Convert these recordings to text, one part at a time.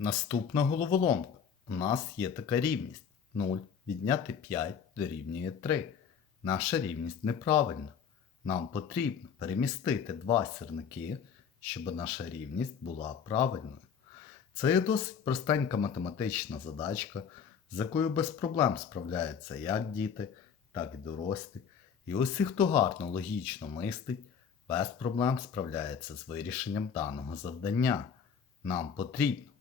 Наступна головоломка. У нас є така рівність. 0 відняти 5 дорівнює 3. Наша рівність неправильна. Нам потрібно перемістити два сірники, щоб наша рівність була правильною. Це є досить простенька математична задачка, з якою без проблем справляються як діти, так і дорослі. І усі, хто гарно логічно мислить, без проблем справляється з вирішенням даного завдання. Нам потрібно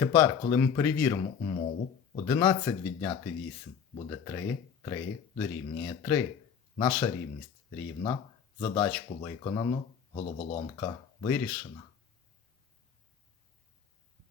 Тепер, коли ми перевіримо умову, 11 відняти 8 буде 3, 3 дорівнює 3. Наша рівність рівна. Задачку виконано, головоломка вирішена.